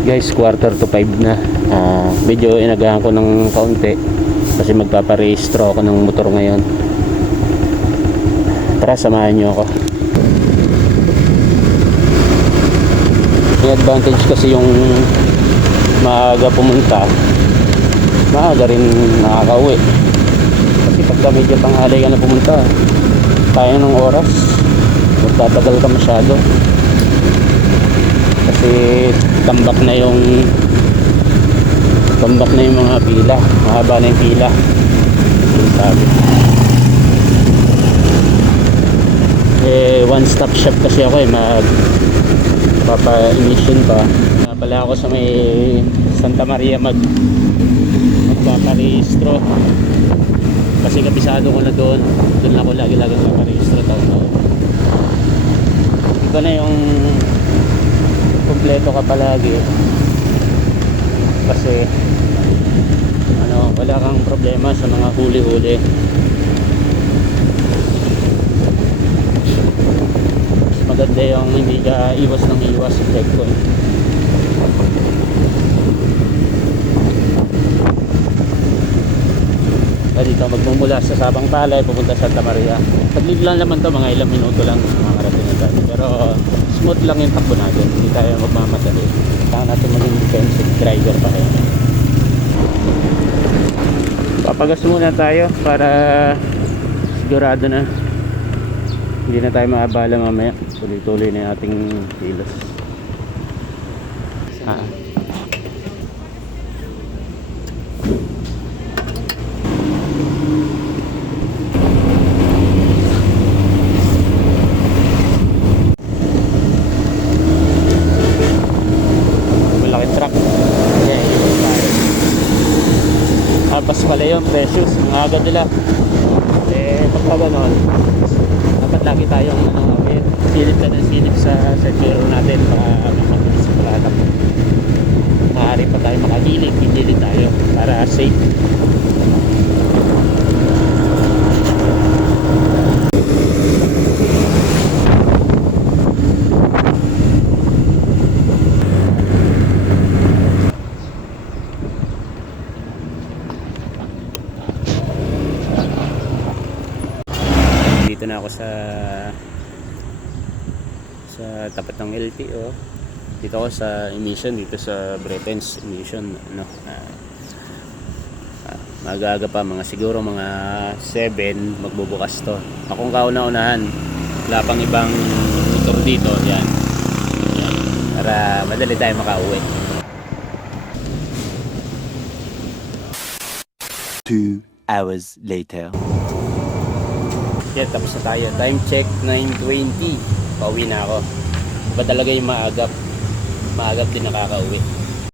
guys quarter to 5 na. Ah, medyo inagahan ko ng kaunti kasi magpaparehistro ako ng motor ngayon. Tara samahan nyo ako. May advantage kasi yung maaga pumunta. Maaga rin nakakauwi. Kasi pagka medyo tanghali ka na pumunta kaya ng oras. Magtatagal ka masyado. Kasi tambak na yung tambak na yung mga pila. Mahaba na yung pila. Yung sabi. Eh one stop shop kasi ako eh. Mag papa-emission pa. Nga pala ako sa may Santa Maria mag magpaparehistro. Kasi kabisado ko na doon. Doon ako lagi-lagi magpaparehistro taon-taon iba na yung kumpleto ka palagi. Kasi ano wala kang problema sa mga huli-huli. Maganda yung hindi ka iwas ng iwas sa checkpoint dito magmumula sa Sabang Palay pupunta sa Santa Maria. Saglit lang naman to mga ilang minuto lang tayo pero smooth lang yung takbo natin. Hindi tayo magmamadali. Kailangan natin maging defensive driver pa rin. Papagas muna tayo para sigurado na hindi na tayo maabala mamaya. Tuloy-tuloy na yung ating kilos. Ah. malaking truck yeah, yun tayo Apas pala yun, precious. Ang aga nila. Eh, pagka ganon, dapat lagi tayong ano, eh, silip na ng silip sa zero natin para makabilis sa product. Maaari pa tayo makahilig, hindi tayo para safe. Dito na ako sa sa tapat ng LTO. Dito ako sa emission dito sa Bretens emission ano. ah, ah, magaga pa mga siguro mga 7 magbubukas to. Akong kauna-unahan. Wala pang ibang motor dito. Yan. Yan. Para madali tayo makauwi. Two hours later. Yan, tapos na tayo. Time check, 9.20. Pauwi na ako. Iba talaga yung maagap. Maagap din nakakauwi.